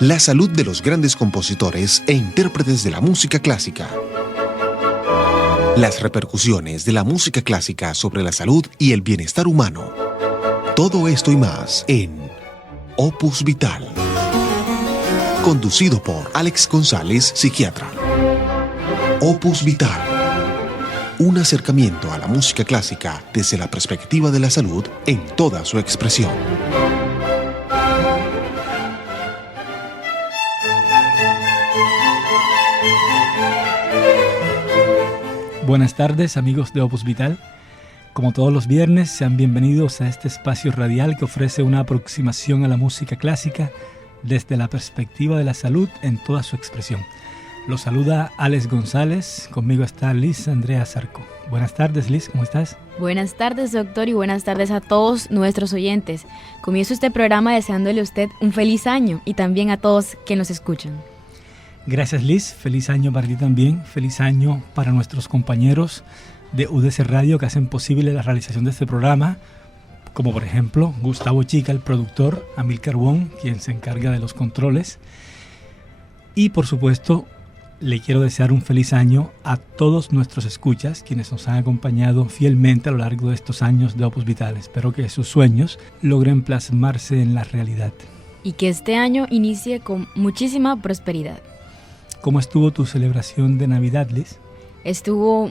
La salud de los grandes compositores e intérpretes de la música clásica. Las repercusiones de la música clásica sobre la salud y el bienestar humano. Todo esto y más en Opus Vital. Conducido por Alex González, psiquiatra. Opus Vital. Un acercamiento a la música clásica desde la perspectiva de la salud en toda su expresión. Buenas tardes, amigos de Opus Vital. Como todos los viernes, sean bienvenidos a este espacio radial que ofrece una aproximación a la música clásica desde la perspectiva de la salud en toda su expresión. Los saluda Alex González, conmigo está Liz Andrea Zarco. Buenas tardes, Liz, ¿cómo estás? Buenas tardes, doctor, y buenas tardes a todos nuestros oyentes. Comienzo este programa deseándole a usted un feliz año y también a todos que nos escuchan. Gracias, Liz. Feliz año para ti también. Feliz año para nuestros compañeros de UDC Radio que hacen posible la realización de este programa, como por ejemplo Gustavo Chica, el productor, Amílcar Wong, quien se encarga de los controles, y por supuesto le quiero desear un feliz año a todos nuestros escuchas, quienes nos han acompañado fielmente a lo largo de estos años de Opus Vital. Espero que sus sueños logren plasmarse en la realidad. Y que este año inicie con muchísima prosperidad. ¿Cómo estuvo tu celebración de Navidad, Liz? Estuvo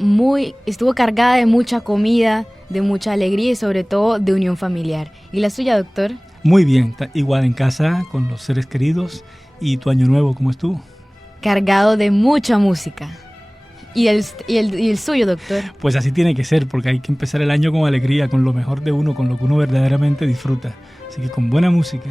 cargada de mucha comida, de mucha alegría y sobre todo de unión familiar. ¿Y la suya, doctor? Muy bien, igual en casa, con los seres queridos. ¿Y tu año nuevo cómo estuvo? Cargado de mucha música. ¿Y el suyo, doctor? Pues así tiene que ser, porque hay que empezar el año con alegría, con lo mejor de uno, con lo que uno verdaderamente disfruta. Así que con buena música,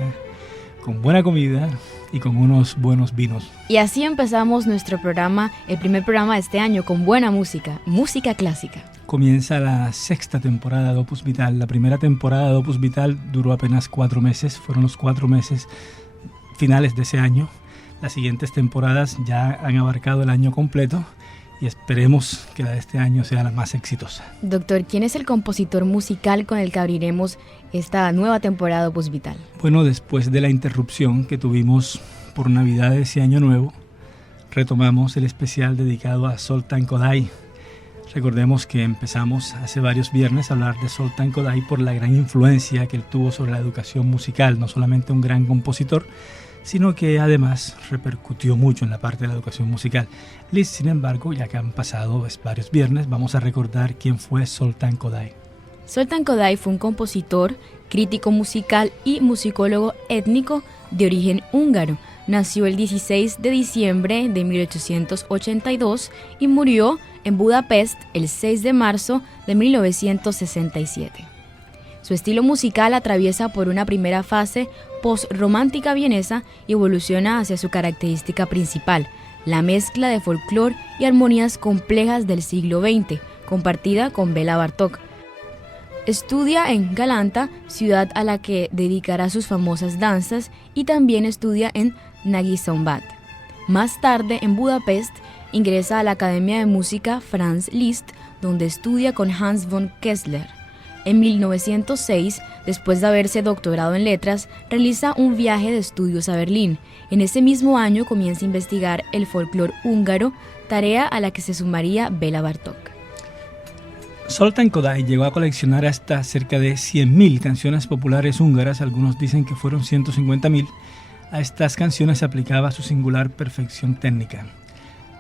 con buena comida y con unos buenos vinos. Y así empezamos nuestro programa, el primer programa de este año, con buena música, música clásica. Comienza la sexta temporada de Opus Vital. La primera temporada de Opus Vital duró apenas 4 meses, fueron los 4 meses finales de ese año. Las siguientes temporadas ya han abarcado el año completo y esperemos que la de este año sea la más exitosa. Doctor, ¿quién es el compositor musical con el que abriremos esta nueva temporada de Opus Vital? Bueno, después de la interrupción que tuvimos por Navidades y Año Nuevo, retomamos el especial dedicado a Zoltán Kodály. Recordemos que empezamos hace varios viernes a hablar de Zoltán Kodály por la gran influencia que él tuvo sobre la educación musical, no solamente un gran compositor, sino que además repercutió mucho en la parte de la educación musical. Liz, sin embargo, ya que han pasado varios viernes, vamos a recordar quién fue Zoltán Kodály. Zoltán Kodály fue un compositor, crítico musical y musicólogo étnico de origen húngaro. Nació el 16 de diciembre de 1882 y murió en Budapest el 6 de marzo de 1967. Su estilo musical atraviesa por una primera fase post-romántica vienesa y evoluciona hacia su característica principal, la mezcla de folclore y armonías complejas del siglo XX, compartida con Béla Bartók. Estudia en Galanta, ciudad a la que dedicará sus famosas danzas, y también estudia en Nagyszombat. Más tarde, en Budapest, ingresa a la Academia de Música Franz Liszt, donde estudia con Hans von Kessler. En 1906, después de haberse doctorado en letras, realiza un viaje de estudios a Berlín. En ese mismo año comienza a investigar el folclore húngaro, tarea a la que se sumaría Béla Bartók. Zoltán Kodály llegó a coleccionar hasta cerca de 100.000 canciones populares húngaras, algunos dicen que fueron 150.000. A estas canciones se aplicaba su singular perfección técnica.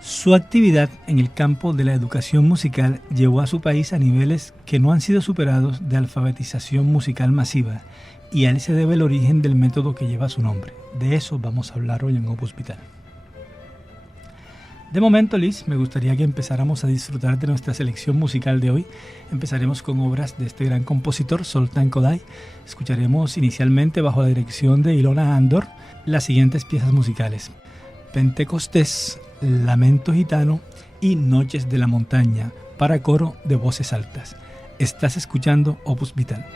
Su actividad en el campo de la educación musical llevó a su país a niveles que no han sido superados de alfabetización musical masiva, y a él se debe el origen del método que lleva su nombre. De eso vamos a hablar hoy en Opus Vital. De momento, Liz, me gustaría que empezáramos a disfrutar de nuestra selección musical de hoy. Empezaremos con obras de este gran compositor, Zoltán Kodály. Escucharemos inicialmente, bajo la dirección de Ilona Andor, las siguientes piezas musicales: Pentecostés, Lamento Gitano y Noches de la Montaña, para coro de voces altas. Estás escuchando Opus Vital.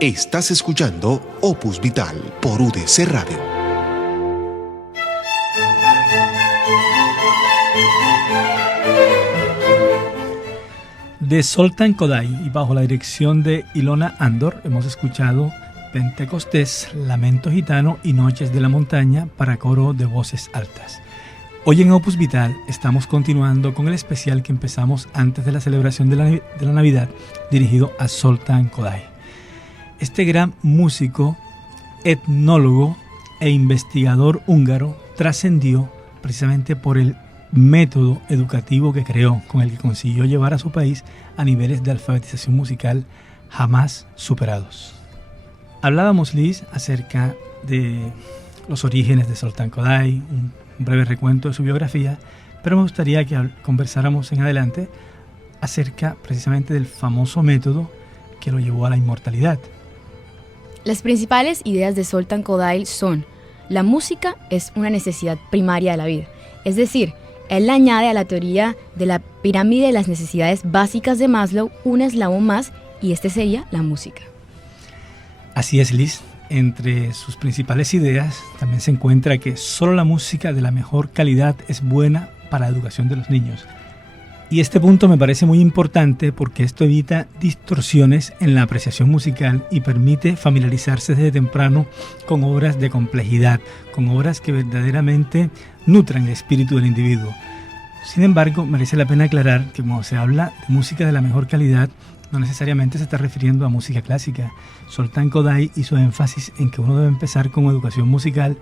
Estás escuchando Opus Vital por UDC Radio. De Zoltán Kodály y bajo la dirección de Ilona Andor hemos escuchado Pentecostés, Lamento Gitano y Noches de la Montaña para coro de voces altas. Hoy en Opus Vital estamos continuando con el especial que empezamos antes de la celebración de la Navidad, dirigido a Zoltán Kodály. Este gran músico, etnólogo e investigador húngaro trascendió precisamente por el método educativo que creó, con el que consiguió llevar a su país a niveles de alfabetización musical jamás superados. Hablábamos, Liz, acerca de los orígenes de Zoltán Kodály, un breve recuento de su biografía, pero me gustaría que conversáramos en adelante acerca precisamente del famoso método que lo llevó a la inmortalidad. Las principales ideas de Zoltán Kodály son: la música es una necesidad primaria de la vida, es decir, él añade a la teoría de la pirámide de las necesidades básicas de Maslow un eslabón más, y este sería la música. Así es, Liz. Entre sus principales ideas también se encuentra que solo la música de la mejor calidad es buena para la educación de los niños. Y este punto me parece muy importante porque esto evita distorsiones en la apreciación musical y permite familiarizarse desde temprano con obras de complejidad, con obras que verdaderamente nutran el espíritu del individuo. Sin embargo, merece la pena aclarar que cuando se habla de música de la mejor calidad, no necesariamente se está refiriendo a música clásica. Zoltán Kodály hizo énfasis en que uno debe empezar con educación musical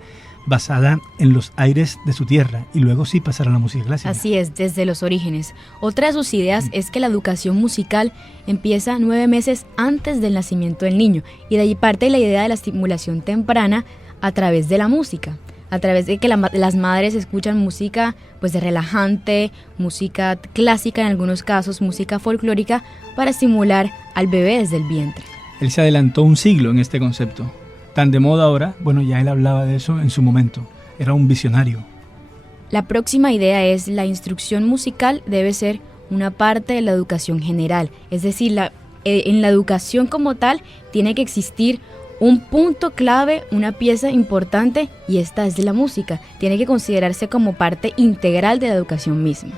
basada en los aires de su tierra y luego sí pasar a la música clásica. Así es, desde los orígenes. Otra de sus ideas es que la educación musical empieza 9 meses antes del nacimiento del niño, y de ahí parte la idea de la estimulación temprana a través de la música, a través de que las madres escuchan música pues de relajante, música clásica en algunos casos, música folclórica, para estimular al bebé desde el vientre. Él se adelantó un siglo en este concepto. Tan de moda ahora, bueno, ya él hablaba de eso en su momento. Era un visionario. La próxima idea es: la instrucción musical debe ser una parte de la educación general. Es decir, en la educación como tal tiene que existir un punto clave, una pieza importante, y esta es de la música. Tiene que considerarse como parte integral de la educación misma.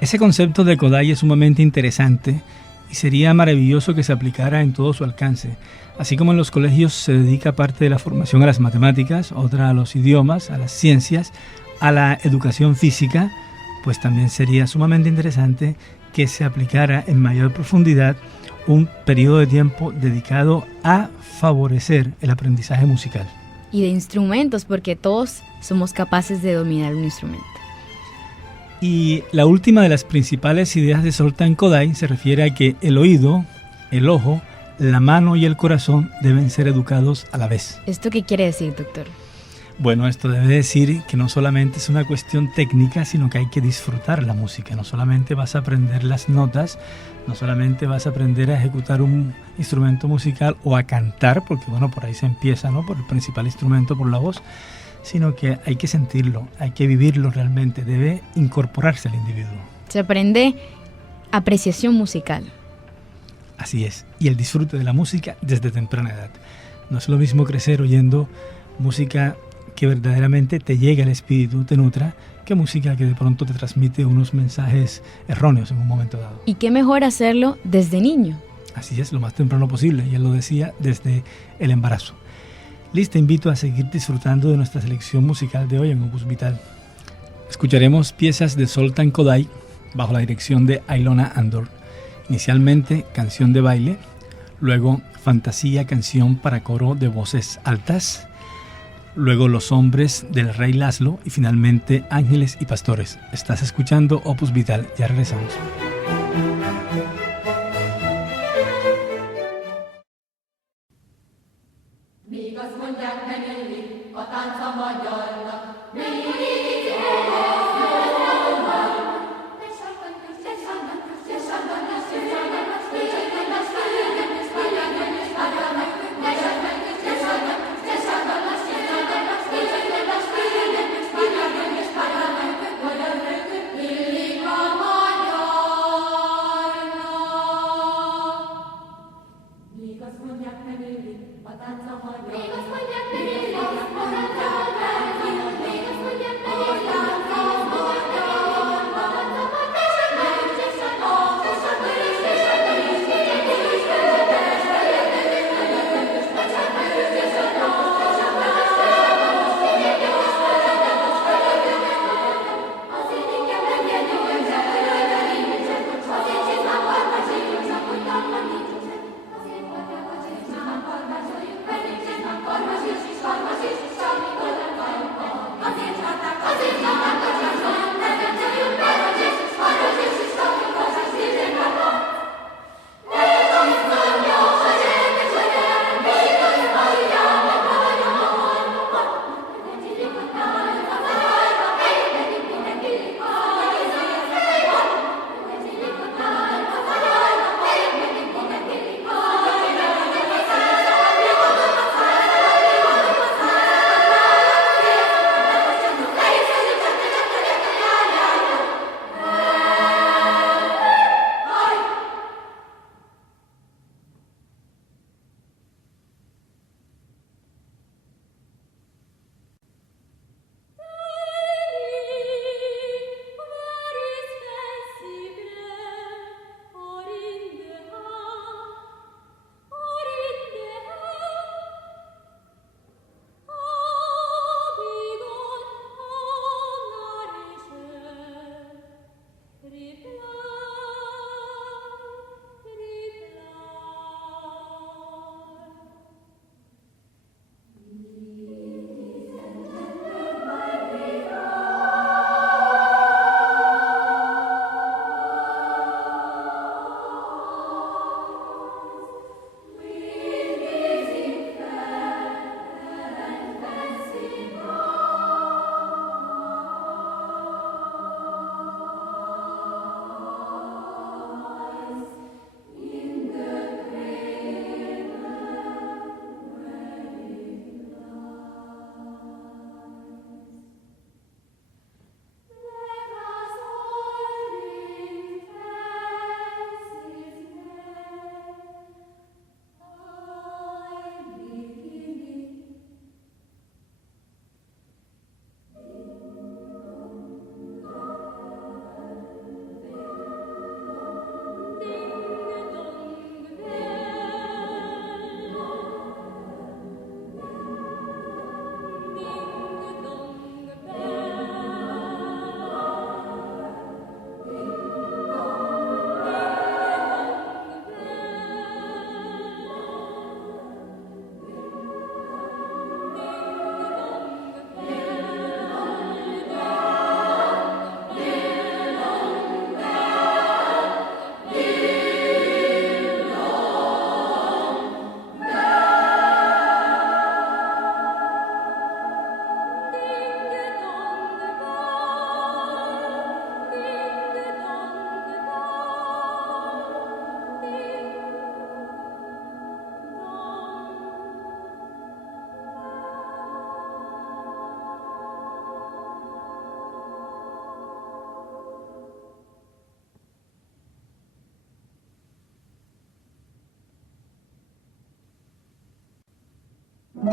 Ese concepto de Kodály es sumamente interesante y sería maravilloso que se aplicara en todo su alcance. Así como en los colegios se dedica parte de la formación a las matemáticas, otra a los idiomas, a las ciencias, a la educación física, pues también sería sumamente interesante que se aplicara en mayor profundidad un periodo de tiempo dedicado a favorecer el aprendizaje musical. Y de instrumentos, porque todos somos capaces de dominar un instrumento. Y la última de las principales ideas de Zoltán Kodály se refiere a que el oído, el ojo, la mano y el corazón deben ser educados a la vez. ¿Esto qué quiere decir, doctor? Bueno, esto debe decir que no solamente es una cuestión técnica, sino que hay que disfrutar la música. No solamente vas a aprender las notas, no solamente vas a aprender a ejecutar un instrumento musical o a cantar, porque bueno, por ahí se empieza, ¿no? Por el principal instrumento, por la voz, sino que hay que sentirlo, hay que vivirlo realmente, debe incorporarse al individuo. Se aprende apreciación musical. Así es, y el disfrute de la música desde temprana edad. No es lo mismo crecer oyendo música que verdaderamente te llegue al espíritu, te nutra, que música que de pronto te transmite unos mensajes erróneos en un momento dado. ¿Y qué mejor hacerlo desde niño? Así es, lo más temprano posible, y él lo decía, desde el embarazo. Liz, te invito a seguir disfrutando de nuestra selección musical de hoy en Opus Vital. Escucharemos piezas de Zoltán Kodály bajo la dirección de Ilona Andor. Inicialmente canción de baile, luego fantasía, canción para coro de voces altas, luego Los hombres del rey Laszlo y finalmente Ángeles y pastores. Estás escuchando Opus Vital, ya regresamos. Illik a magyar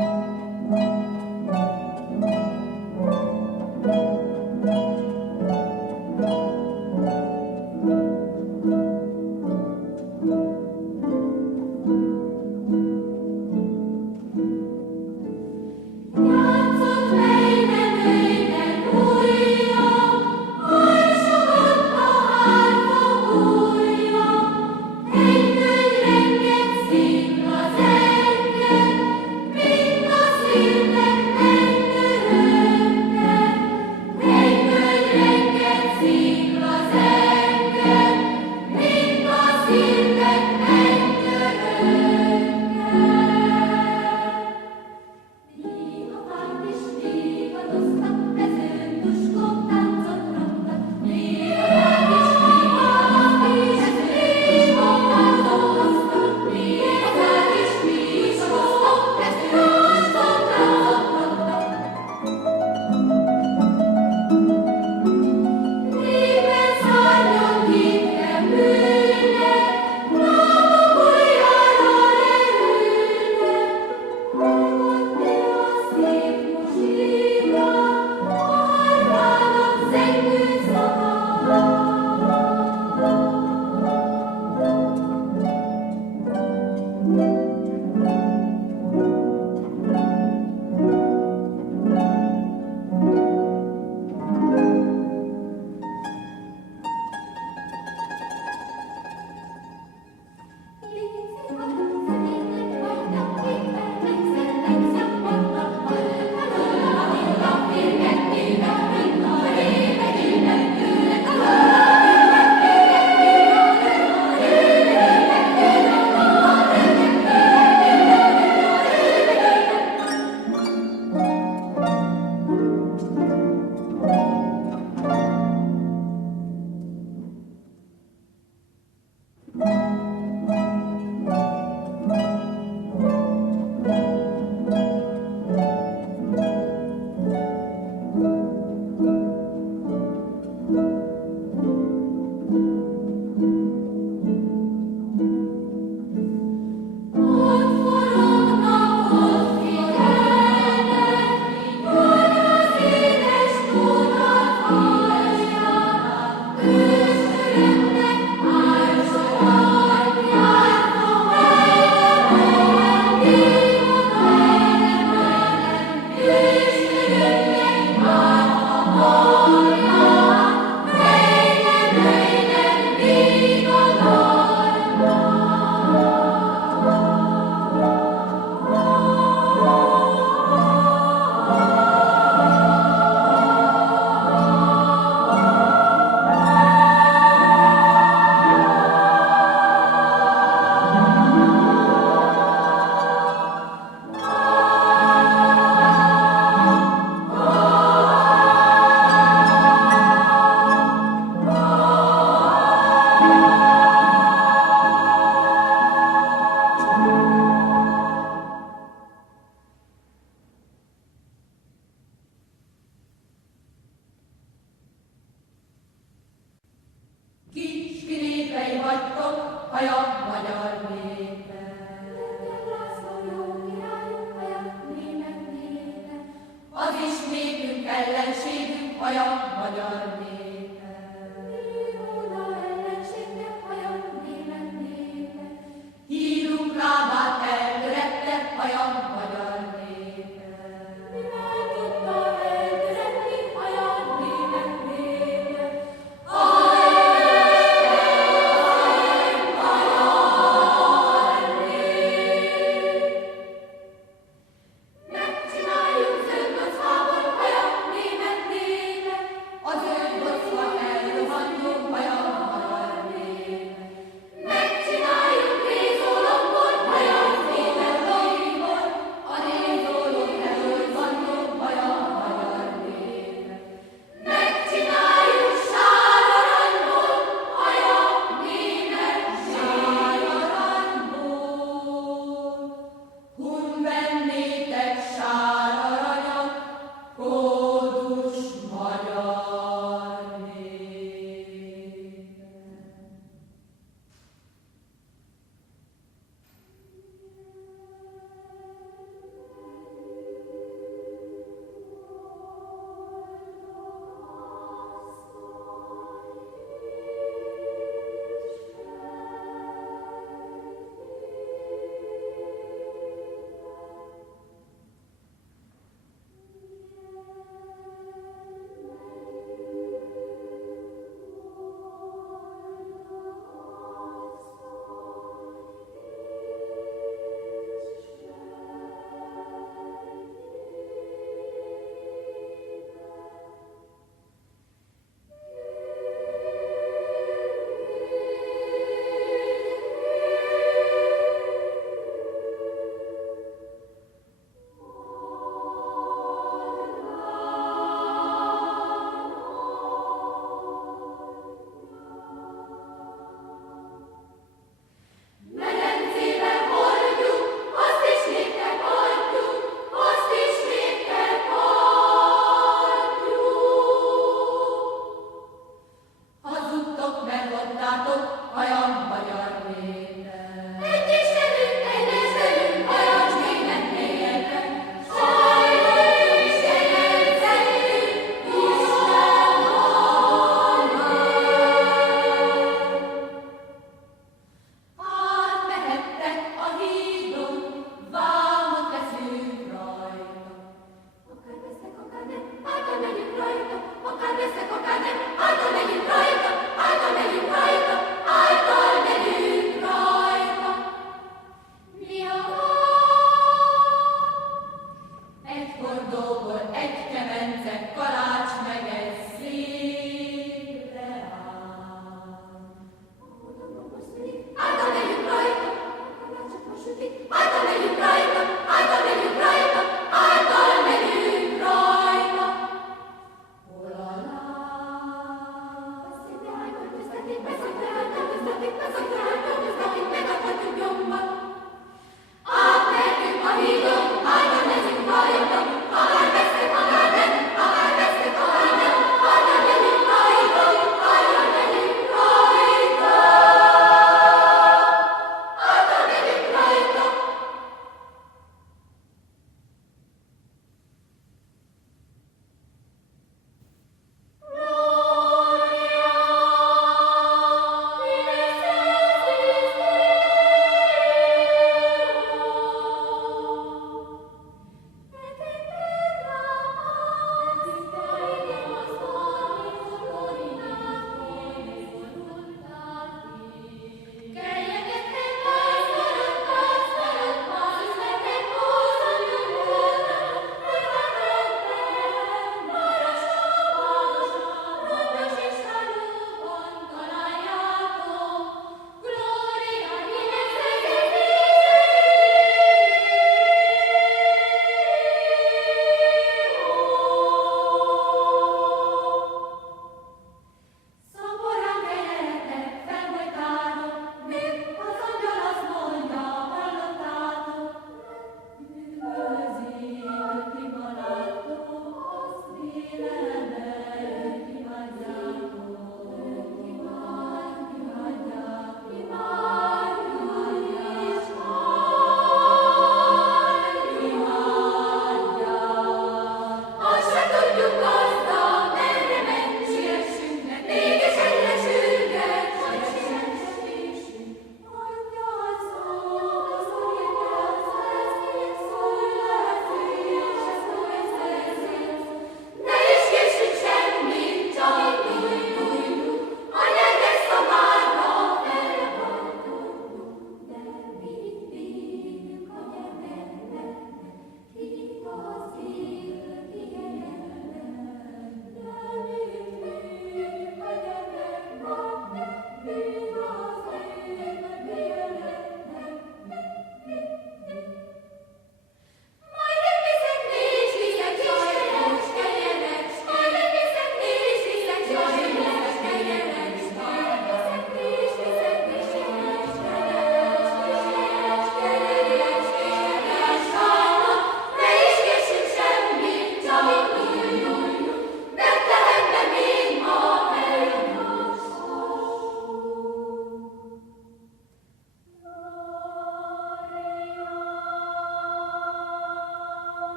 Amen.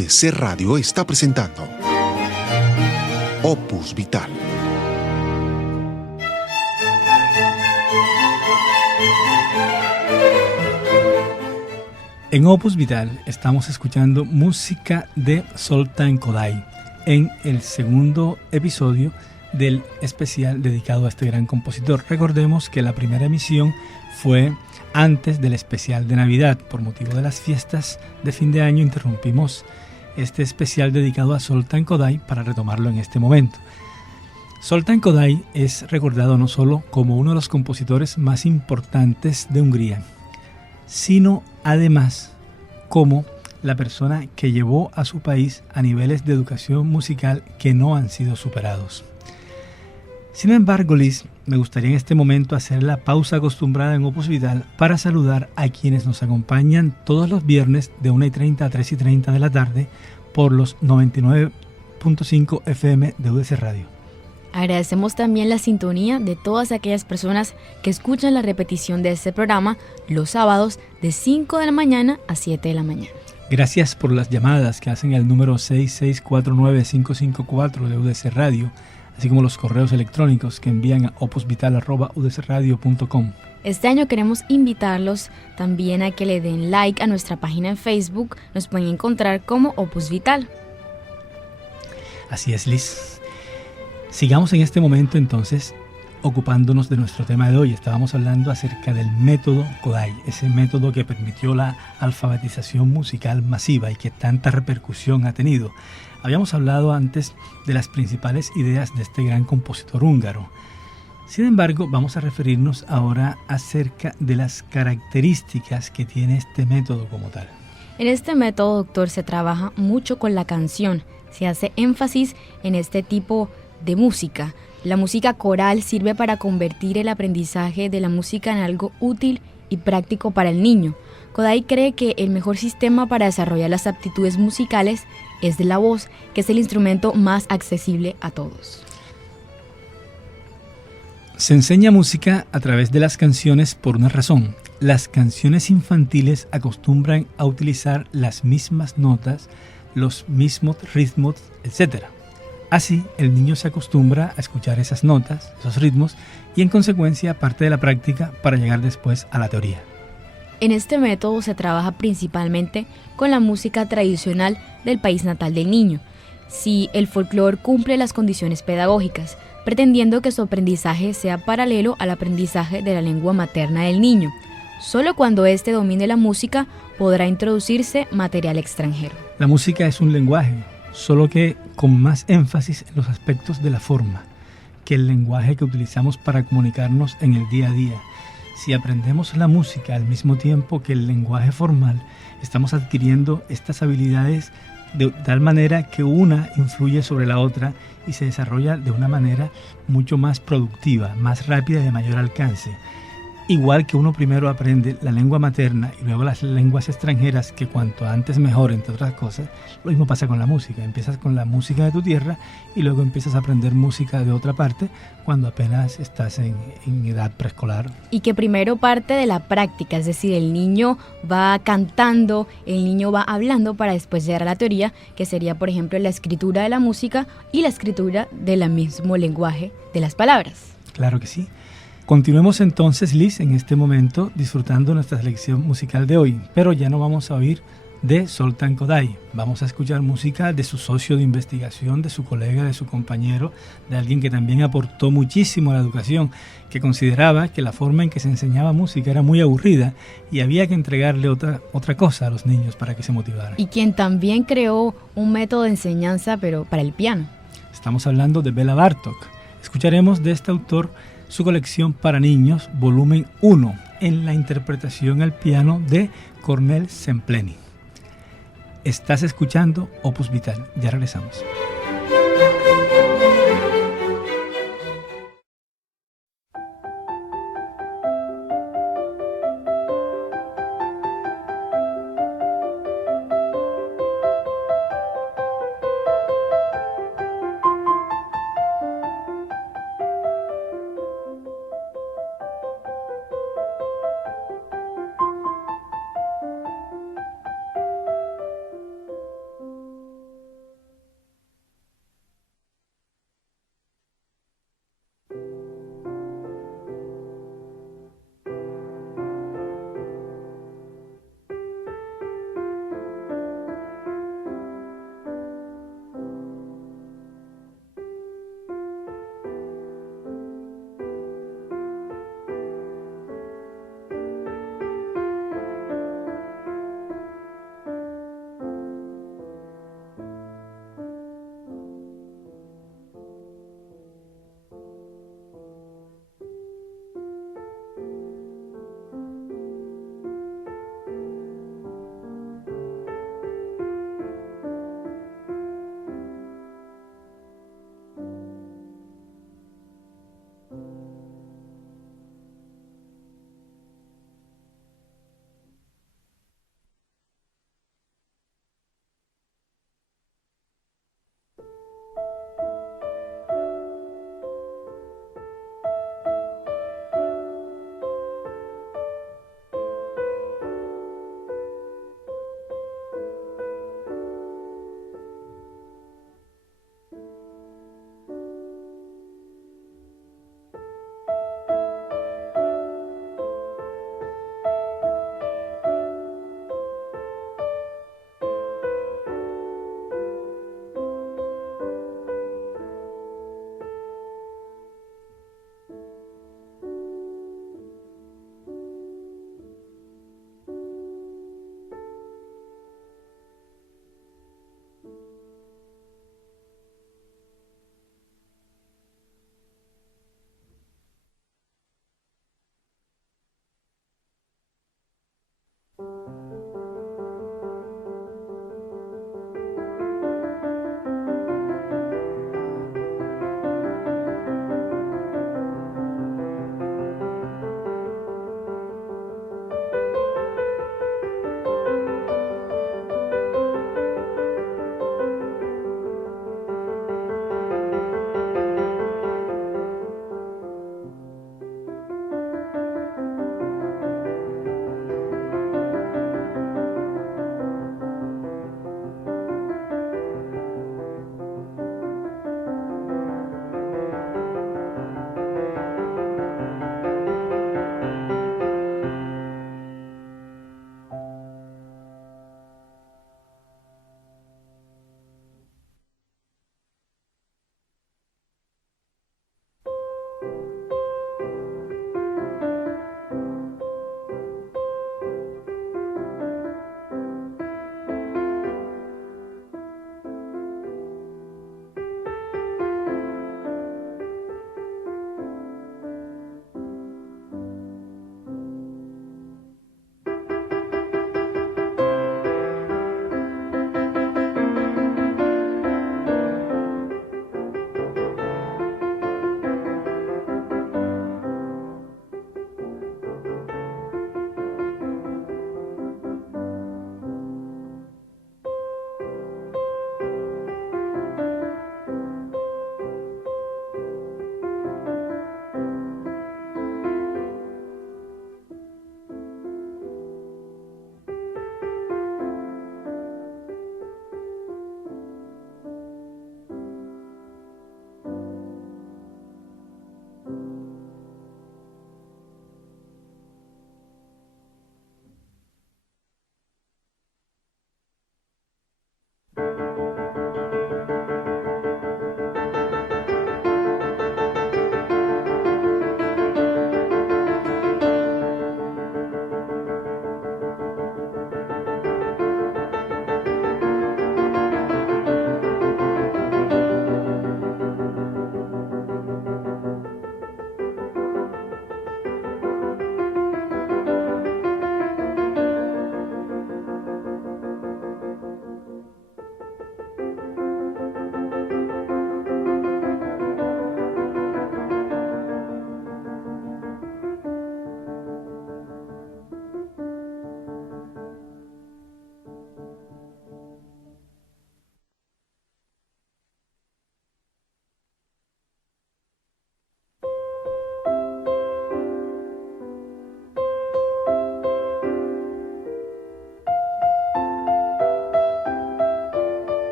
UDC Radio está presentando Opus Vital. En Opus Vital estamos escuchando música de Zoltán Kodály en el segundo episodio del especial dedicado a este gran compositor. Recordemos que la primera emisión fue antes del especial de Navidad. Por motivo de las fiestas de fin de año interrumpimos este especial dedicado a Zoltán Kodály para retomarlo en este momento. Zoltán Kodály es recordado no solo como uno de los compositores más importantes de Hungría, sino además como la persona que llevó a su país a niveles de educación musical que no han sido superados. Sin embargo, Liz, me gustaría en este momento hacer la pausa acostumbrada en Opus Vital para saludar a quienes nos acompañan todos los viernes de 1:30 a 3:30 de la tarde por los 99.5 FM de UDC Radio. Agradecemos también la sintonía de todas aquellas personas que escuchan la repetición de este programa los sábados de 5 de la mañana a 7 de la mañana. Gracias por las llamadas que hacen al número 6649-554 de UDC Radio, así como los correos electrónicos que envían a opusvital@udcradio.com. Este año queremos invitarlos también a que le den like a nuestra página en Facebook. Nos pueden encontrar como Opus Vital. Así es, Liz. Sigamos en este momento entonces ocupándonos de nuestro tema de hoy. Estábamos hablando acerca del método Kodály, ese método que permitió la alfabetización musical masiva y que tanta repercusión ha tenido. Habíamos hablado antes de las principales ideas de este gran compositor húngaro. Sin embargo, vamos a referirnos ahora acerca de las características que tiene este método como tal. En este método, doctor, se trabaja mucho con la canción. Se hace énfasis en este tipo de música. La música coral sirve para convertir el aprendizaje de la música en algo útil y práctico para el niño. Kodály cree que el mejor sistema para desarrollar las aptitudes musicales es de la voz, que es el instrumento más accesible a todos. Se enseña música a través de las canciones por una razón. Las canciones infantiles acostumbran a utilizar las mismas notas, los mismos ritmos, etc. Así, el niño se acostumbra a escuchar esas notas, esos ritmos, y en consecuencia parte de la práctica para llegar después a la teoría. En este método se trabaja principalmente con la música tradicional del país natal del niño. Si el folclore cumple las condiciones pedagógicas, pretendiendo que su aprendizaje sea paralelo al aprendizaje de la lengua materna del niño. Solo cuando éste domine la música podrá introducirse material extranjero. La música es un lenguaje, solo que con más énfasis en los aspectos de la forma, que el lenguaje que utilizamos para comunicarnos en el día a día. Si aprendemos la música al mismo tiempo que el lenguaje formal, estamos adquiriendo estas habilidades de tal manera que una influye sobre la otra y se desarrolla de una manera mucho más productiva, más rápida y de mayor alcance. Igual que uno primero aprende la lengua materna y luego las lenguas extranjeras, que cuanto antes mejor, entre otras cosas, lo mismo pasa con la música. Empiezas con la música de tu tierra y luego empiezas a aprender música de otra parte cuando apenas estás en edad preescolar. Y que primero parte de la práctica, es decir, el niño va cantando, el niño va hablando para después llegar a la teoría, que sería, por ejemplo, la escritura de la música y la escritura del mismo lenguaje de las palabras. Claro que sí. Continuemos entonces, Liz, en este momento disfrutando nuestra selección musical de hoy, pero ya no vamos a oír de Zoltán Kodály. Vamos a escuchar música de su socio de investigación, de su colega, de su compañero, de alguien que también aportó muchísimo a la educación, que consideraba que la forma en que se enseñaba música era muy aburrida y había que entregarle otra cosa a los niños para que se motivaran. Y quien también creó un método de enseñanza, pero para el piano. Estamos hablando de Béla Bartók. Escucharemos de este autor su colección para niños, volumen 1, en la interpretación al piano de Kornél Zempleni. Estás escuchando Opus Vital. Ya regresamos.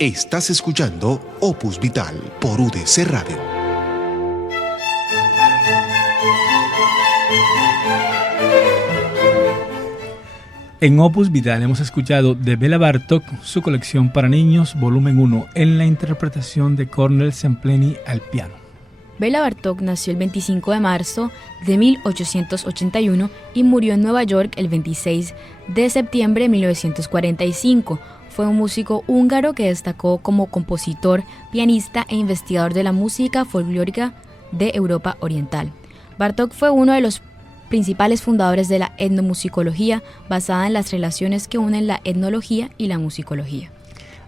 Estás escuchando Opus Vital por UDC Radio. En Opus Vital hemos escuchado de Bela Bartók su colección para niños, volumen 1, en la interpretación de Cornel Zempleni al piano. Bela Bartók nació el 25 de marzo de 1881 y murió en Nueva York el 26 de septiembre de 1945. Fue un músico húngaro que destacó como compositor, pianista e investigador de la música folclórica de Europa Oriental. Bartók fue uno de los principales fundadores de la etnomusicología, basada en las relaciones que unen la etnología y la musicología.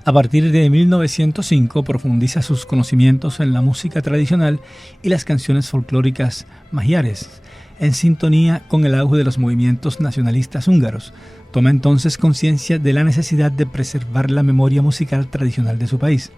A partir de 1905 profundiza sus conocimientos en la música tradicional y las canciones folclóricas magiares, en sintonía con el auge de los movimientos nacionalistas húngaros. Toma entonces conciencia de la necesidad de preservar la memoria musical tradicional de su país.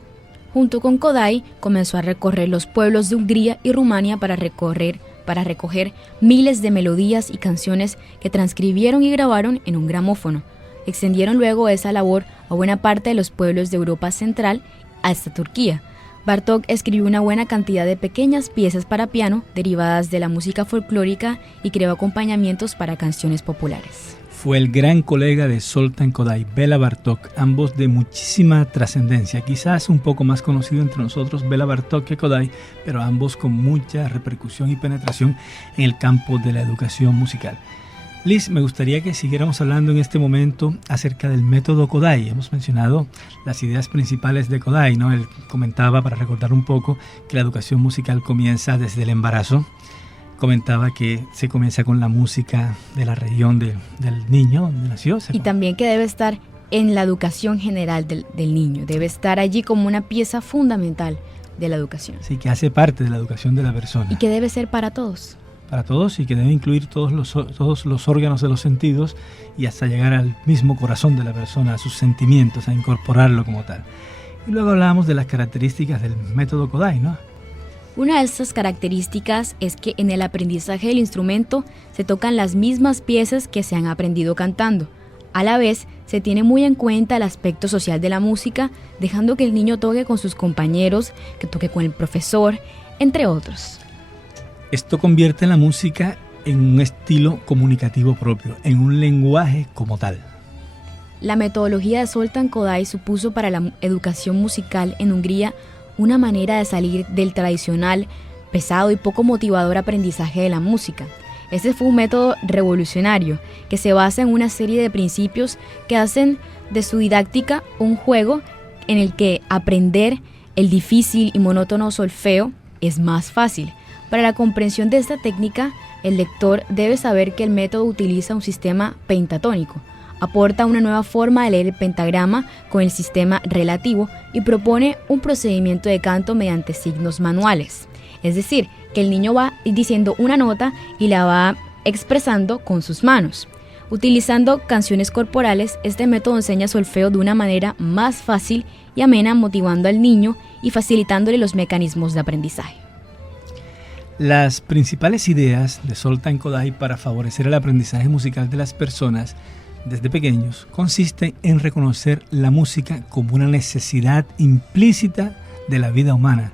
Junto con Kodály, comenzó a recorrer los pueblos de Hungría y Rumania para recoger miles de melodías y canciones que transcribieron y grabaron en un gramófono. Extendieron luego esa labor a buena parte de los pueblos de Europa Central hasta Turquía. Bartók escribió una buena cantidad de pequeñas piezas para piano derivadas de la música folclórica y creó acompañamientos para canciones populares. Fue el gran colega de Zoltán Kodály, Bela Bartók, ambos de muchísima trascendencia. Quizás un poco más conocido entre nosotros Bela Bartók que Kodály, pero ambos con mucha repercusión y penetración en el campo de la educación musical. Liz, me gustaría que siguiéramos hablando en este momento acerca del método Kodály. Hemos mencionado las ideas principales de Kodály, ¿no? Él comentaba, para recordar un poco, que la educación musical comienza desde el embarazo. Comentaba que se comienza con la música de la región del niño donde nació. Y también que debe estar en la educación general del niño. Debe estar allí como una pieza fundamental de la educación. Sí, que hace parte de la educación de la persona. Y que debe ser para todos. Para todos, y que debe incluir todos los órganos de los sentidos y hasta llegar al mismo corazón de la persona, a sus sentimientos, a incorporarlo como tal. Y luego hablábamos de las características del método Kodály, ¿no? Una de estas características es que en el aprendizaje del instrumento se tocan las mismas piezas que se han aprendido cantando. A la vez, se tiene muy en cuenta el aspecto social de la música, dejando que el niño toque con sus compañeros, que toque con el profesor, entre otros. Esto convierte la música en un estilo comunicativo propio, en un lenguaje como tal. La metodología de Zoltán Kodály supuso para la educación musical en Hungría una manera de salir del tradicional, pesado y poco motivador aprendizaje de la música. Este fue un método revolucionario que se basa en una serie de principios que hacen de su didáctica un juego en el que aprender el difícil y monótono solfeo es más fácil. Para la comprensión de esta técnica, el lector debe saber que el método utiliza un sistema pentatónico, aporta una nueva forma de leer el pentagrama con el sistema relativo y propone un procedimiento de canto mediante signos manuales. Es decir, que el niño va diciendo una nota y la va expresando con sus manos. Utilizando canciones corporales, este método enseña solfeo de una manera más fácil y amena, motivando al niño y facilitándole los mecanismos de aprendizaje. Las principales ideas de Zoltán Kodály para favorecer el aprendizaje musical de las personas desde pequeños consisten en reconocer la música como una necesidad implícita de la vida humana,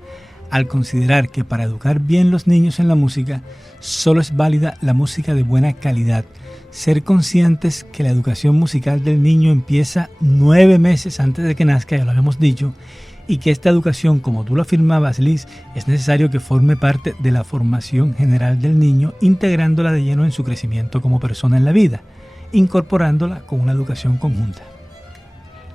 al considerar que para educar bien los niños en la música solo es válida la música de buena calidad. Ser conscientes que la educación musical del niño empieza 9 meses antes de que nazca, ya lo habíamos dicho, y que esta educación, como tú lo afirmabas, Liz, es necesario que forme parte de la formación general del niño, integrándola de lleno en su crecimiento como persona en la vida, incorporándola con una educación conjunta.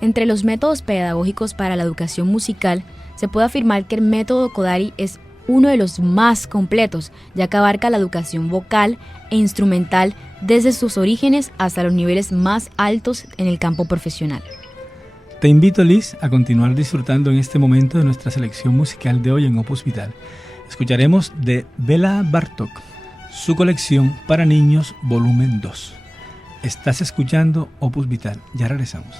Entre los métodos pedagógicos para la educación musical, se puede afirmar que el método Kodály es uno de los más completos, ya que abarca la educación vocal e instrumental desde sus orígenes hasta los niveles más altos en el campo profesional. Te invito, Liz, a continuar disfrutando en este momento de nuestra selección musical de hoy en Opus Vital. Escucharemos de Bela Bartók, su colección para niños, volumen 2. Estás escuchando Opus Vital. Ya regresamos.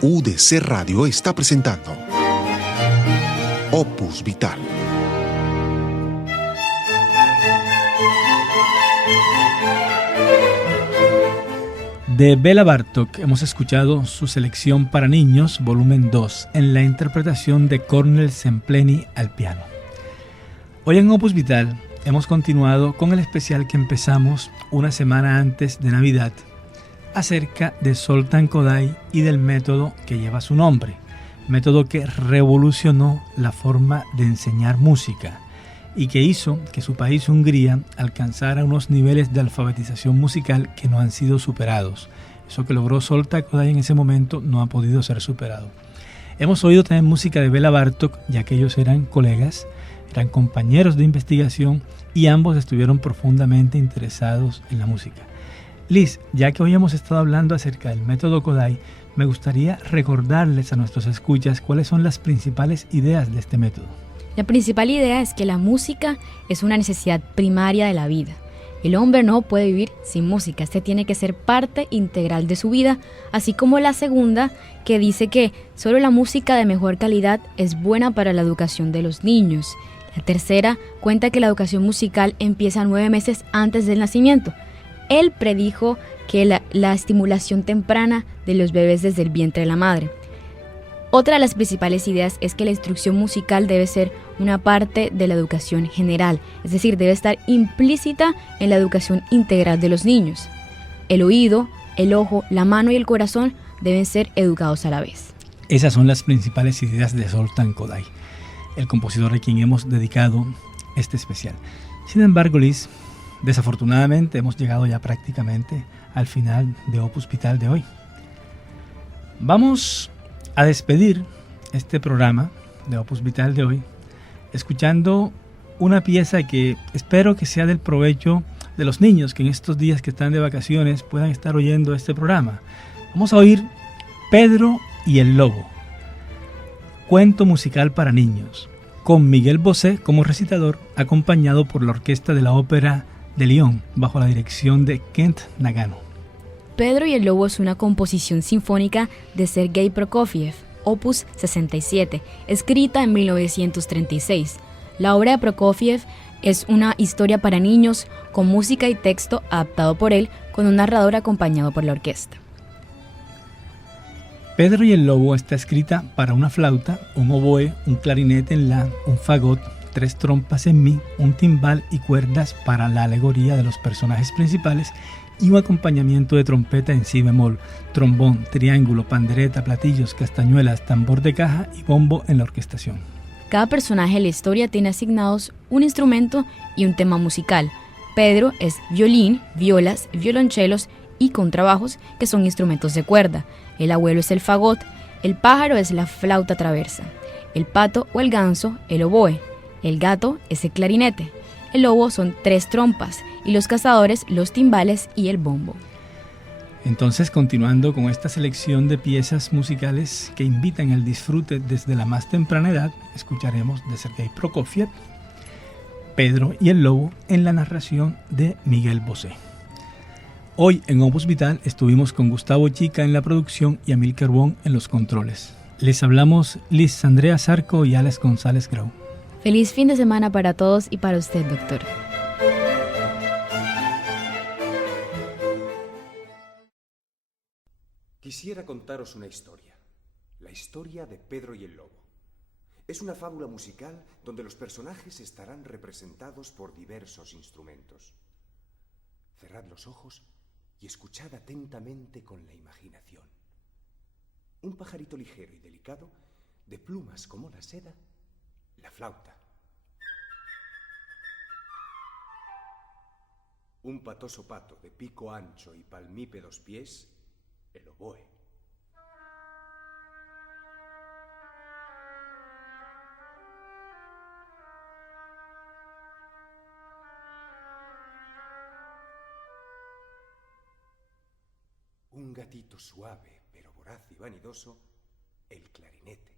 UDC Radio está presentando Opus Vital. De Bela Bartók hemos escuchado su selección para niños, volumen 2, en la interpretación de Cornel Sempleni al piano. Hoy en Opus Vital hemos continuado con el especial que empezamos una semana antes de Navidad acerca de Zoltán Kodály y del método que lleva su nombre, método que revolucionó la forma de enseñar música y que hizo que su país, Hungría, alcanzara unos niveles de alfabetización musical que no han sido superados. Eso que logró Zoltán Kodály en ese momento no ha podido ser superado. Hemos oído también música de Béla Bartók, ya que ellos eran colegas, eran compañeros de investigación y ambos estuvieron profundamente interesados en la música. Liz, ya que hoy hemos estado hablando acerca del método Kodály, me gustaría recordarles a nuestros escuchas cuáles son las principales ideas de este método. La principal idea es que la música es una necesidad primaria de la vida. El hombre no puede vivir sin música, este tiene que ser parte integral de su vida, así como la segunda, que dice que solo la música de mejor calidad es buena para la educación de los niños. La tercera cuenta que la educación musical empieza 9 meses antes del nacimiento. Él predijo que la estimulación temprana de los bebés desde el vientre de la madre. Otra de las principales ideas es que la instrucción musical debe ser una parte de la educación general, es decir, debe estar implícita en la educación integral de los niños. El oído, el ojo, la mano y el corazón deben ser educados a la vez. Esas son las principales ideas de Zoltán Kodály, el compositor a quien hemos dedicado este especial. Sin embargo, Liz, desafortunadamente hemos llegado ya prácticamente al final de Opus Vital de hoy. Vamos a despedir este programa de Opus Vital de hoy escuchando una pieza que espero que sea del provecho de los niños que en estos días que están de vacaciones puedan estar oyendo este programa. Vamos a oír Pedro y el Lobo, cuento musical para niños, con Miguel Bosé como recitador, acompañado por la orquesta de la Ópera de Lyon, bajo la dirección de Kent Nagano. Pedro y el Lobo es una composición sinfónica de Sergei Prokofiev, opus 67, escrita en 1936. La obra de Prokofiev es una historia para niños con música y texto adaptado por él, con un narrador acompañado por la orquesta. Pedro y el Lobo está escrita para una flauta, un oboe, un clarinete en la, un fagot, 3 trompas en mi, un timbal y cuerdas para la alegoría de los personajes principales y un acompañamiento de trompeta en si bemol, trombón, triángulo, pandereta, platillos, castañuelas, tambor de caja y bombo en la orquestación. Cada personaje de la historia tiene asignados un instrumento y un tema musical. Pedro es violín, violas, violonchelos y contrabajos, que son instrumentos de cuerda. El abuelo es el fagot, el pájaro es la flauta traversa, el pato o el ganso, el oboe, el gato es el clarinete, el lobo son 3 trompas y los cazadores los timbales y el bombo. Entonces, continuando con esta selección de piezas musicales que invitan al disfrute desde la más temprana edad, escucharemos de Sergei Prokofiev, Pedro y el Lobo, en la narración de Miguel Bosé. Hoy en Opus Vital estuvimos con Gustavo Chica en la producción y Amílcar Wong en los controles. Les hablamos Liz Andrea Zarco y Alex González Grau. Feliz fin de semana para todos y para usted, doctor. Quisiera contaros una historia, la historia de Pedro y el Lobo. Es una fábula musical donde los personajes estarán representados por diversos instrumentos. Cerrad los ojos y escuchad atentamente con la imaginación. Un pajarito ligero y delicado, de plumas como la seda, la flauta. Un patoso pato de pico ancho y palmípedos pies, el oboe. Un gatito suave pero voraz y vanidoso, el clarinete.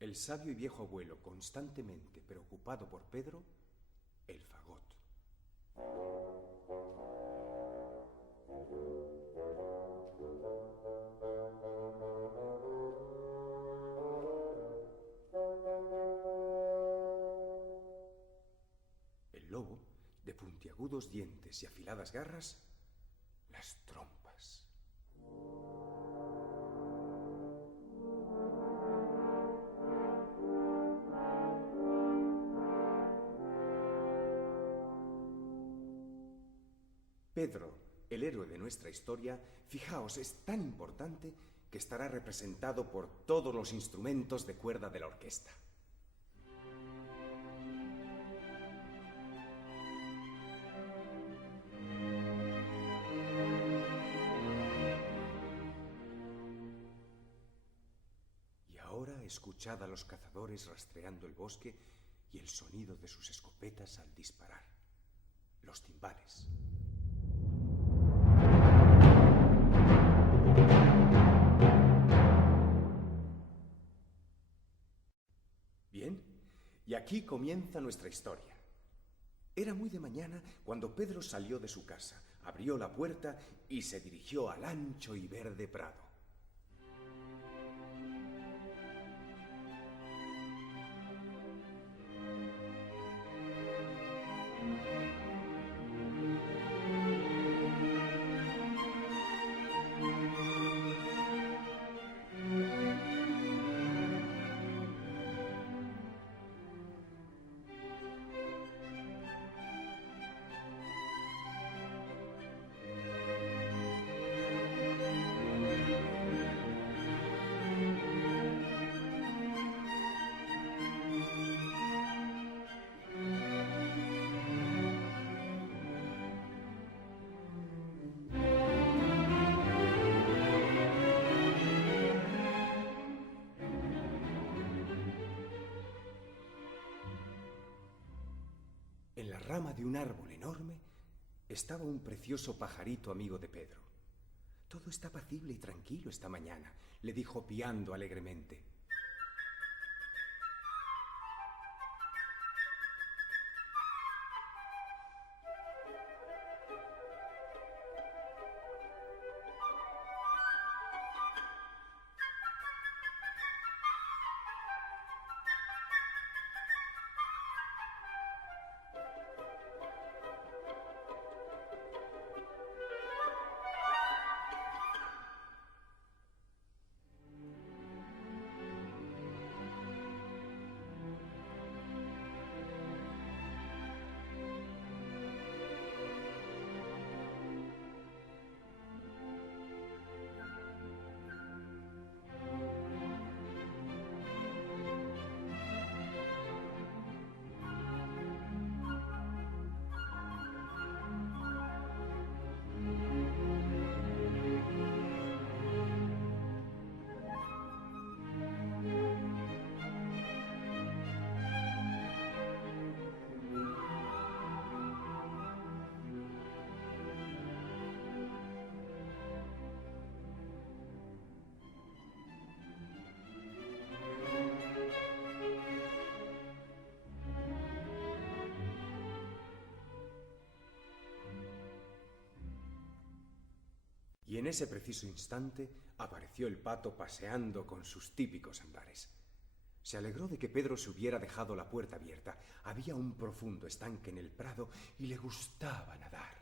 El sabio y viejo abuelo, constantemente preocupado por Pedro, el fagot. El lobo, de puntiagudos dientes y afiladas garras, la Pedro, el héroe de nuestra historia, fijaos, es tan importante que estará representado por todos los instrumentos de cuerda de la orquesta. Y ahora escuchad a los cazadores rastreando el bosque y el sonido de sus escopetas al disparar. Los timbales. Bien, y aquí comienza nuestra historia. Era muy de mañana cuando Pedro salió de su casa, abrió la puerta y se dirigió al ancho y verde prado. En la rama de un árbol enorme estaba un precioso pajarito amigo de Pedro. Todo está apacible y tranquilo esta mañana, le dijo piando alegremente. Y en ese preciso instante apareció el pato paseando con sus típicos andares. Se alegró de que Pedro se hubiera dejado la puerta abierta. Había un profundo estanque en el prado y le gustaba nadar.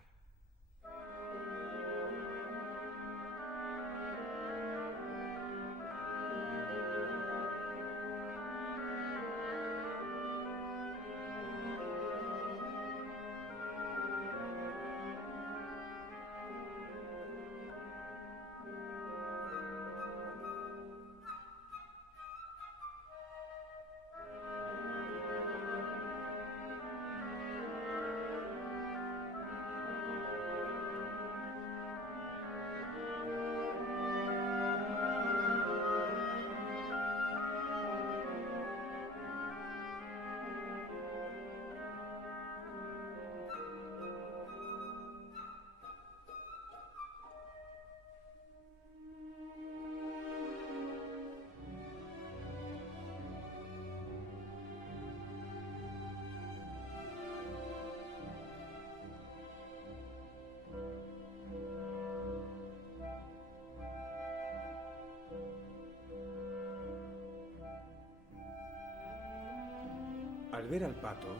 Al ver al pato,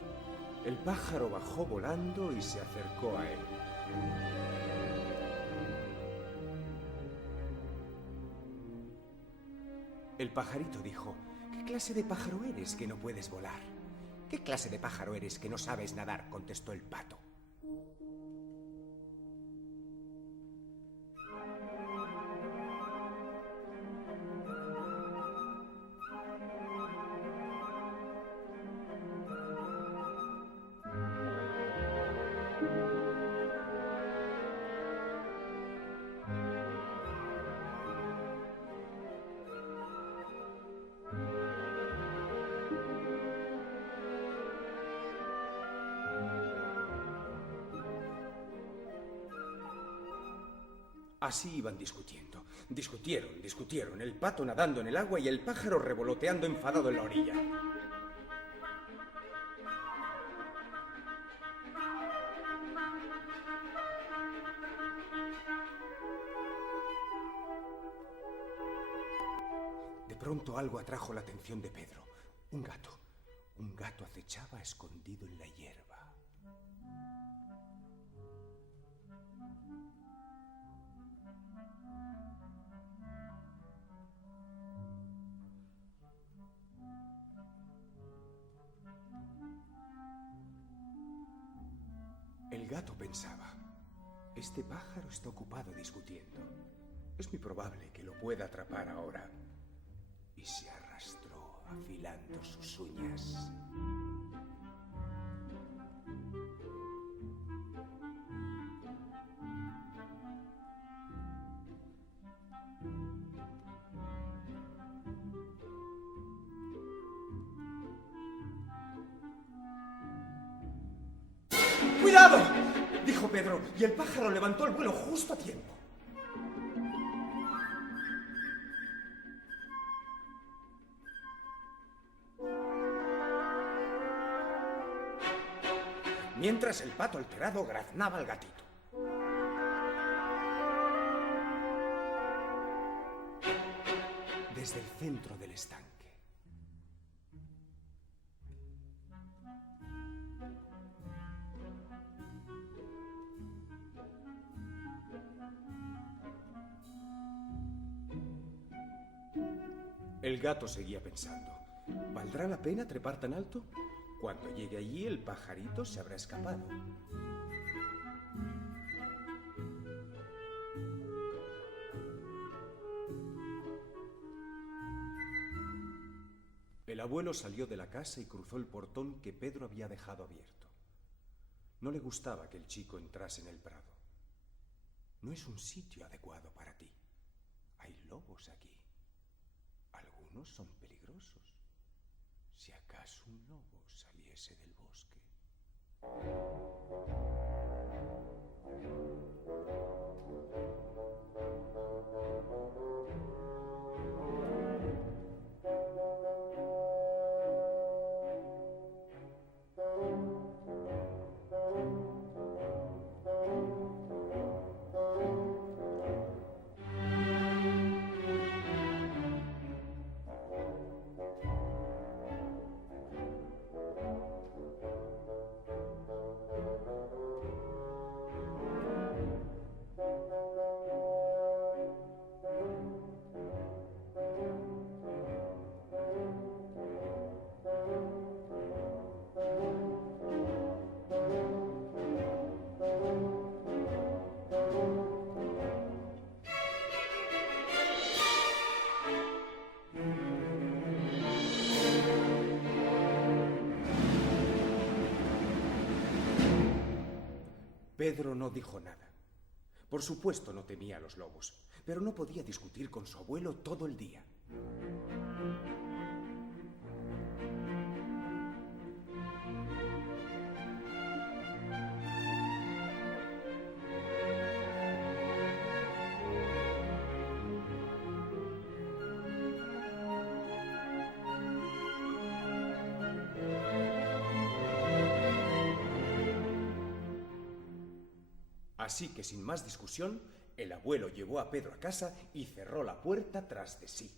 el pájaro bajó volando y se acercó a él. El pajarito dijo: ¿Qué clase de pájaro eres que no puedes volar? ¿Qué clase de pájaro eres que no sabes nadar?, contestó el pato. Así iban discutiendo. Discutieron. El pato nadando en el agua y el pájaro revoloteando enfadado en la orilla. De pronto algo atrajo la atención de Pedro. Un gato. Un gato acechaba escondido en la hierba. El gato pensaba, este pájaro está ocupado discutiendo. Es muy probable que lo pueda atrapar ahora. Y se arrastró afilando sus uñas. ¡Cuidado!, dijo Pedro, y el pájaro levantó el vuelo justo a tiempo. Mientras el pato alterado graznaba al gatito. Desde el centro del estanque. El gato seguía pensando, ¿valdrá la pena trepar tan alto? Cuando llegue allí, el pajarito se habrá escapado. El abuelo salió de la casa y cruzó el portón que Pedro había dejado abierto. No le gustaba que el chico entrase en el prado. No es un sitio adecuado para ti. Hay lobos aquí. Algunos son peligrosos. Si acaso un lobo saliese del bosque. Pedro no dijo nada. Por supuesto no temía a los lobos, pero no podía discutir con su abuelo todo el día. Así que sin más discusión, el abuelo llevó a Pedro a casa y cerró la puerta tras de sí.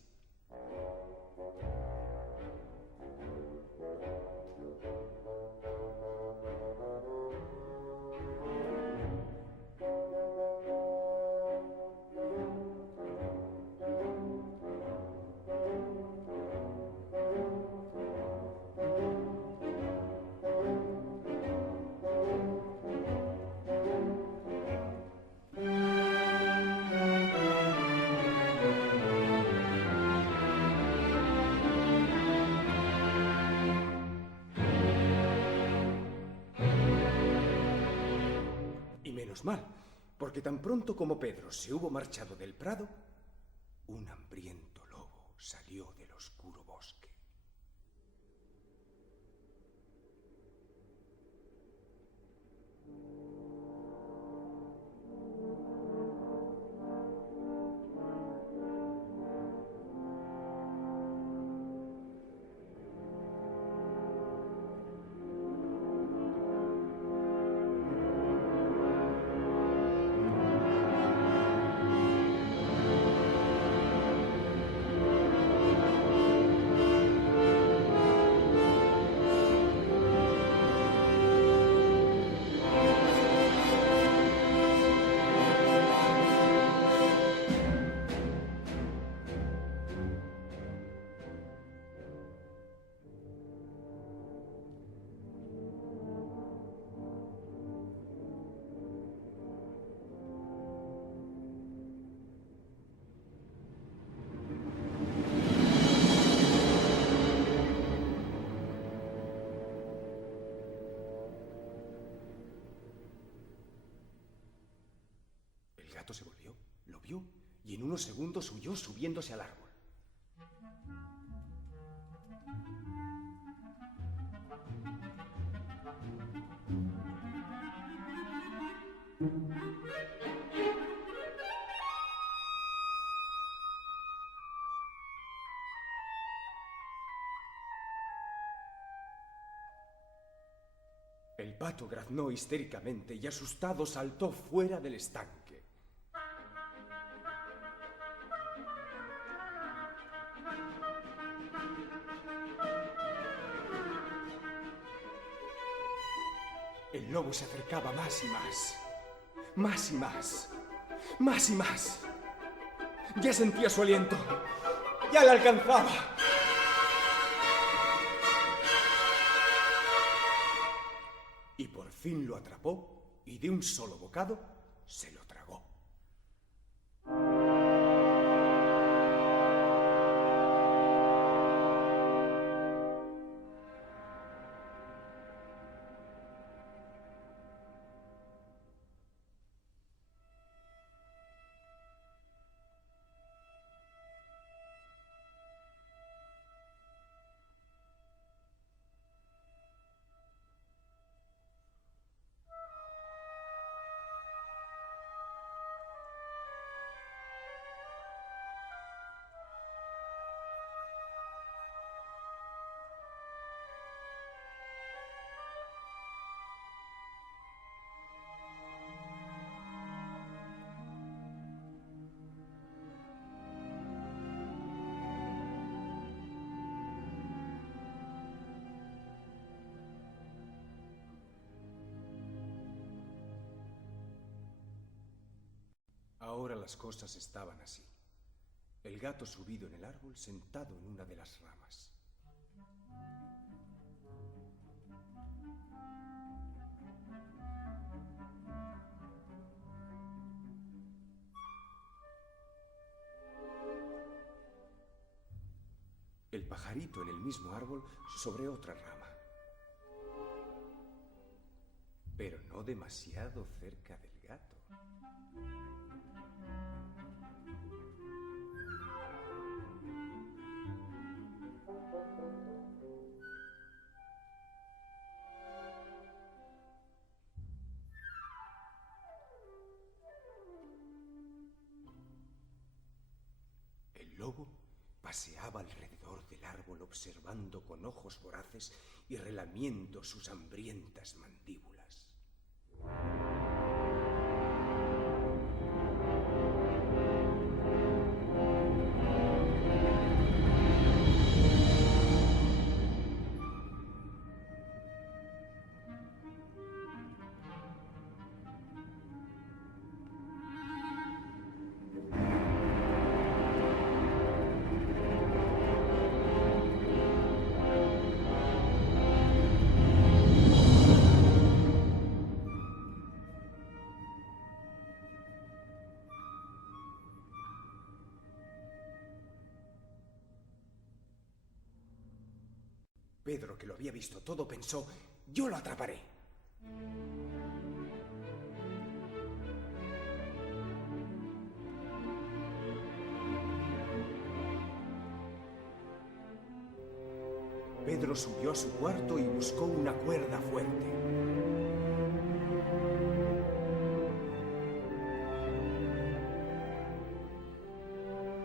Mal, porque tan pronto como Pedro se hubo marchado del prado, un hambriento lobo salió del oscuro bosque. gato se volvió, lo vio y en unos segundos huyó subiéndose al árbol. El pato graznó histéricamente y asustado saltó fuera del estanque. El lobo se acercaba más y más. Más y más. Más y más. Ya sentía su aliento. Ya la alcanzaba. Y por fin lo atrapó y de un solo bocado se lo tragó. Ahora las cosas estaban así. El gato subido en el árbol, sentado en una de las ramas. El pajarito en el mismo árbol sobre otra rama. Pero no demasiado cerca del gato. El lobo paseaba alrededor del árbol observando con ojos voraces y relamiendo sus hambrientas mandíbulas. Pedro, que lo había visto todo, pensó: yo lo atraparé. Pedro subió a su cuarto y buscó una cuerda fuerte.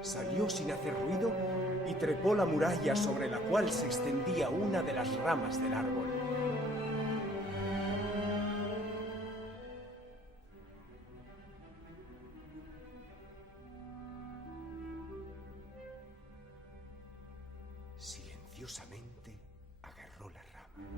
Salió sin hacer ruido y trepó la muralla sobre la cual se extendía una de las ramas del árbol. Silenciosamente agarró la rama.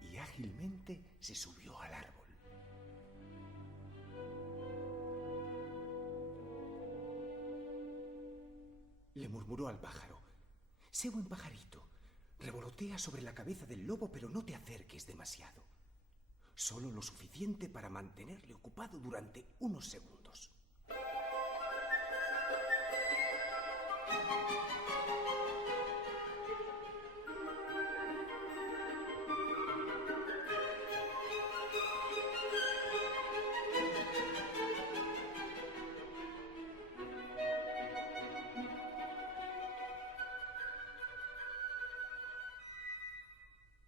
Y ágilmente se subió al árbol. Le murmuró al pájaro: sé buen pajarito, revolotea sobre la cabeza del lobo, pero no te acerques demasiado. Solo lo suficiente para mantenerle ocupado durante unos segundos.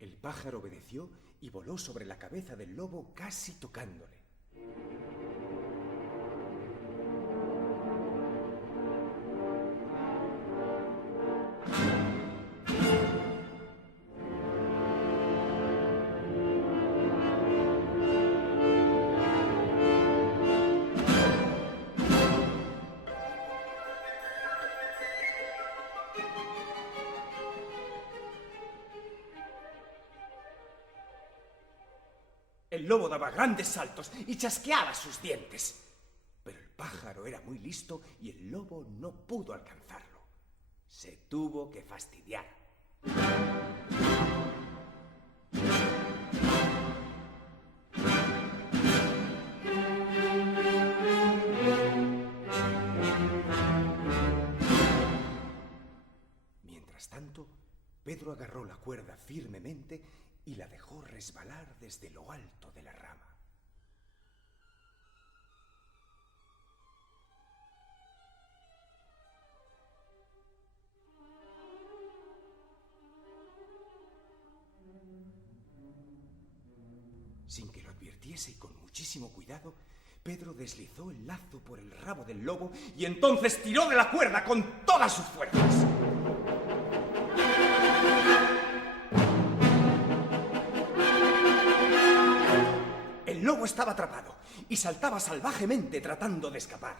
El pájaro obedeció y voló sobre la cabeza del lobo, casi tocándole. El lobo daba grandes saltos y chasqueaba sus dientes. Pero el pájaro era muy listo y el lobo no pudo alcanzarlo. Se tuvo que fastidiar. Mientras tanto, Pedro agarró la cuerda firmemente y la dejó resbalar desde lo alto de la rama. Sin que lo advirtiese y con muchísimo cuidado, Pedro deslizó el lazo por el rabo del lobo y entonces tiró de la cuerda con todas sus fuerzas. El lobo estaba atrapado y saltaba salvajemente tratando de escapar.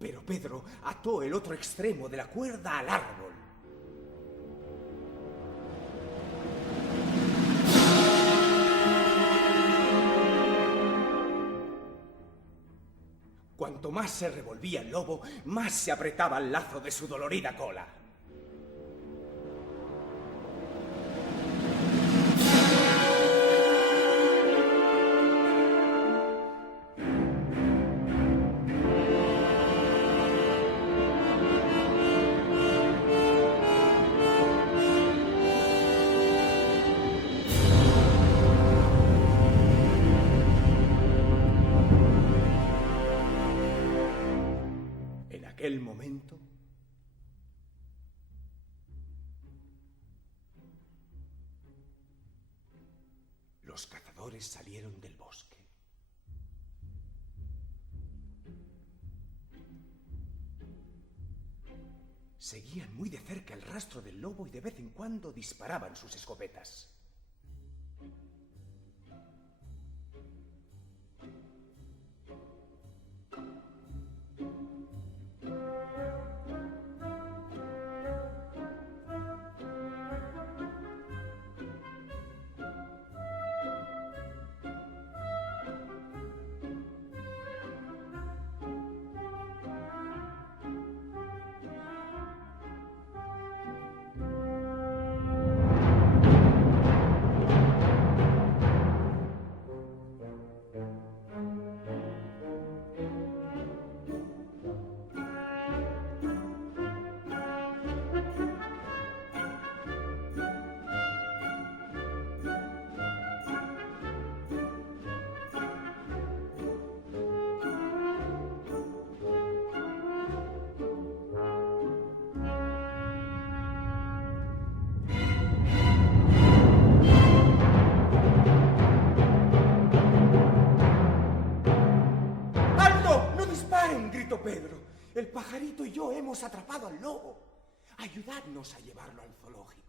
Pero Pedro ató el otro extremo de la cuerda al árbol. Cuanto más se revolvía el lobo, más se apretaba el lazo de su dolorida cola. En aquel momento, los cazadores salieron del bosque. Seguían muy de cerca el rastro del lobo y de vez en cuando disparaban sus escopetas. Gritó Pedro. El pajarito y yo hemos atrapado al lobo. Ayudadnos a llevarlo al zoológico.